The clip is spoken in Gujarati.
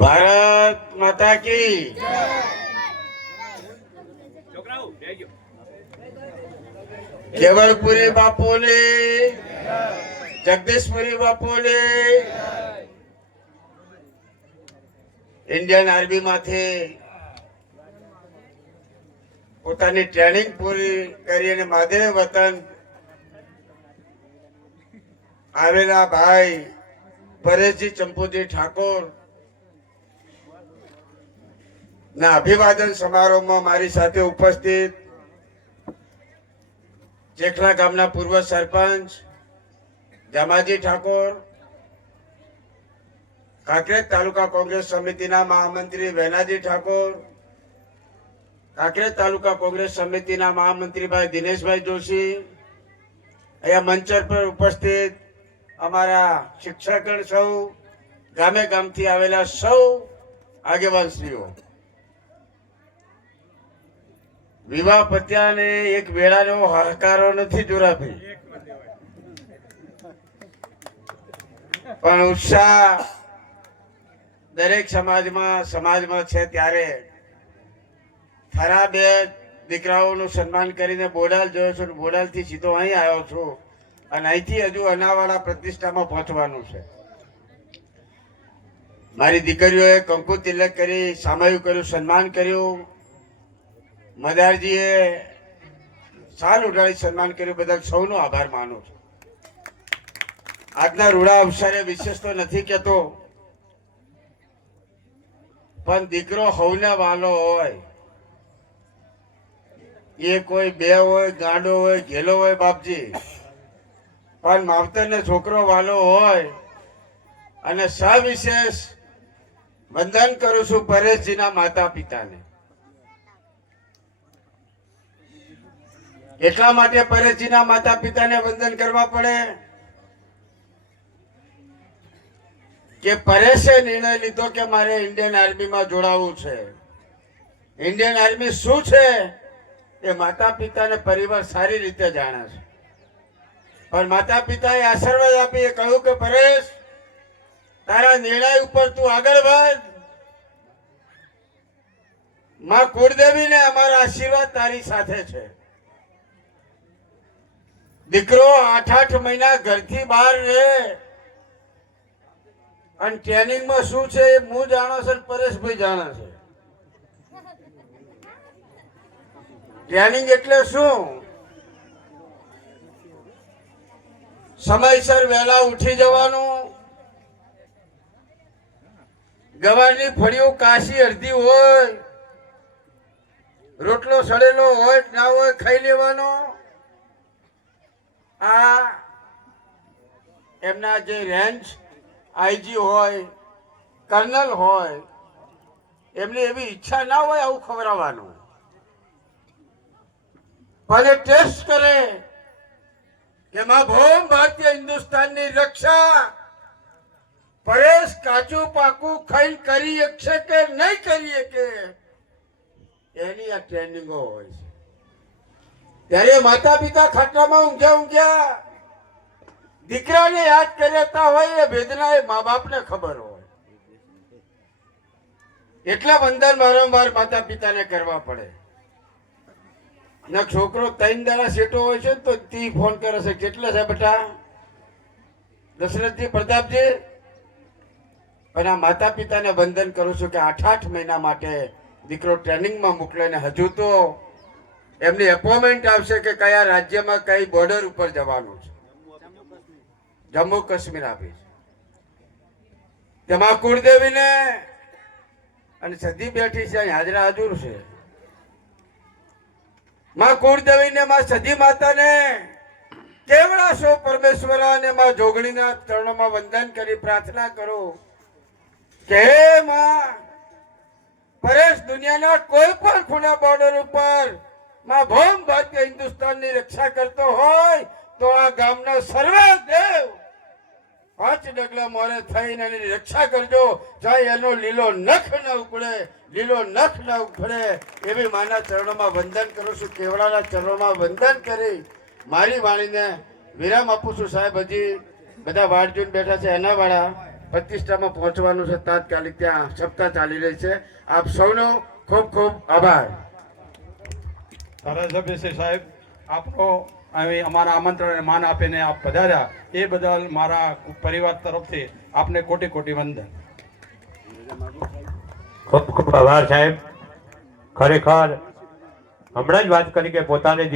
ભારત માતા કી કેવળપુરી બાપુને જગદીશપુરી બાપુને ઇન્ડિયન આર્મી માંથી પોતાની ટ્રેનિંગ પૂરી કરી અને માદરે વતન આવેલા ભાઈ પરેશજી ચંપુજી ઠાકોર ના અભિવાદન સમારોહમાં મારી સાથે ઉપસ્થિત જેખલા ગામના પૂર્વ સરપંચ જમાજી ઠાકોર, કાંકરેજ તાલુકા કોંગ્રેસ સમિતિના મહામંત્રી વેનાજી ઠાકોર, કાંકરેજ તાલુકા કોંગ્રેસ સમિતિના મહામંત્રી ભાઈ દિનેશભાઈ જોશી, અહીંયા મંચ પર ઉપસ્થિત અમારા શિક્ષકગણ સૌ, ગામે ગામથી આવેલા સૌ આગેવાનશ્રીઓ, વિવાહ પત્યાને એક વેળાનો હકારો નથી જોરાભાઈ, પણ ઉત્સાહ દરેક સમાજમાં છે. ત્યારે થરા બે દીકરાઓનું સન્માન કરીને બોડાલ જોયો છું. બોડાલ થી સીધો અહીં આવ્યો છું અને અહીંથી હજુ અનાવાડા પ્રતિષ્ઠામાં પહોંચવાનું છે. મારી દીકરીઓએ કંકુ તિલક કરી, સામયું કર્યું, સન્માન કર્યું. મદારજીએ સાલ ઉડાડી સન્માન કર્યું. બદલ સૌનો આભાર માનું છું. આજના રૂડા અવસરે વિશેષ તો નથી કહેતો, પણ દીકરો હવને વાલો હોય, એ કોઈ બે હોય, ગાંડો હોય, ઘેલો હોય બાપજી, પણ માવતરને છોકરો વાલો હોય. અને સવિશેષ વંદન કરું છું પરેશજીના માતા પિતાને. એટલા માટે પરેશજીના માતા પિતાને વંદન કરવા પડે કે પરેશે નિર્ણય લીધો કે મારે ઇન્ડિયન આર્મીમાં જોડાવવું છે. ઇન્ડિયન આર્મી શું છે એ માતા પિતાને પરિવાર સારી રીતે જાણે છે. પણ માતા પિતાએ આશીર્વાદ આપી કહ્યું કે પરેશ, તારા નિર્ણય ઉપર તું આગળ વધ. માં કુળદેવીને અમારા આશીર્વાદ તારી સાથે છે. દીકરો 8 મહિના ઘરથી બહાર રહે અને ટ્રેનિંગમાં શું છે એ હું જાણો છે, પરેશભાઈ જાણે છે. ટ્રેનિંગ એટલે શું? સમયસર વહેલા ઉઠી જવાનું, ગવારની ફળીઓ કાશી અડધી હોય, રોટલો સડેલો હોય ના હોય ખાઈ લેવાનો. આ એમના જે રેન્જ આઈજી હોય, કર્નલ હોય, એમની એવી ઈચ્છા ના હોય આવું ખવડાવવાનું, પણ ટેસ્ટ કરે કે માં ભૌમ ભારતીય હિન્દુસ્તાનની રક્ષા પરેશ કાચું પાકું ખાઈ કરી શકશે કે નહીં કરી શકે, એની આ ટ્રેનિંગો હોય છે. ત્યારે માતા પિતા ખાટલામાં ઊંઘ્યા દીકરાને યાદ કરતા હોય એ વેદના એ મા બાપને ખબર હોય. એટલા વંદન વારંવાર માતા પિતાને કરવા પડે. છોકરો 3 દાડા સેટો હોય છે તો તી ફોન કરે છે, કેટલા છે બેટા દશરથજી, પ્રતાપજી? પણ આ માતા પિતાને વંદન કરું છું કે 8 મહિના માટે દીકરો ટ્રેનિંગમાં મોકલે ને હજુ તો એમની એપોઇન્ટમેન્ટ આવશે કે કયા રાજ્યમાં કઈ બોર્ડર ઉપર જવાનું છે. જમ્મુ કાશ્મીર આપી છે. તેમાં કુળદેવીને અને સધી બેઠી છે, હાજરા હાજર છે. માં કુળદેવીને, માં સધી માતાને, કેવડા સો પરમેશ્વર અને માં જોગણીના ચરણોમાં વંદન કરી પ્રાર્થના કરો કે હે માં પરેશ દુનિયાના કોઈ પણ ખૂણા બોર્ડર ઉપર માં ભૌમ ભારતીય હિન્દુસ્તાનની રક્ષા કરતો હોય તો આ ગામના સર્વે દેવ 5 ડગલા મોરે થઈને એની રક્ષા કરજો, ચાહે એનો લીલો નખ ન ઉખડે, લીલો નખ ન ઉખડે. એવી માના ચરણોમાં વંદન કરું છું. કેવડાના ચરણોમાં વંદન કરી મારી વાણીને વિરામ આપું છું. સાહેબ હજી બધા વાડ જોઈને બેઠા છે, એના વાળા પ્રતિષ્ઠામાં પહોંચવાનું છે. તાત્કાલિક ત્યાં સપ્તાહ ચાલી રહી છે. આપ સૌનો ખૂબ ખૂબ આભાર. ધારાસભ્ય શ્રી સાહેબ, આપનો અહીં અમારા આમંત્રણને માન આપીને આપ પધાર્યા એ બદલ મારા પરિવાર તરફથી આપને કોટી કોટી વંદન. ખૂબ ખૂબ આભાર સાહેબ. ખરેખર હમણાં જ વાત કરી કે પોતાને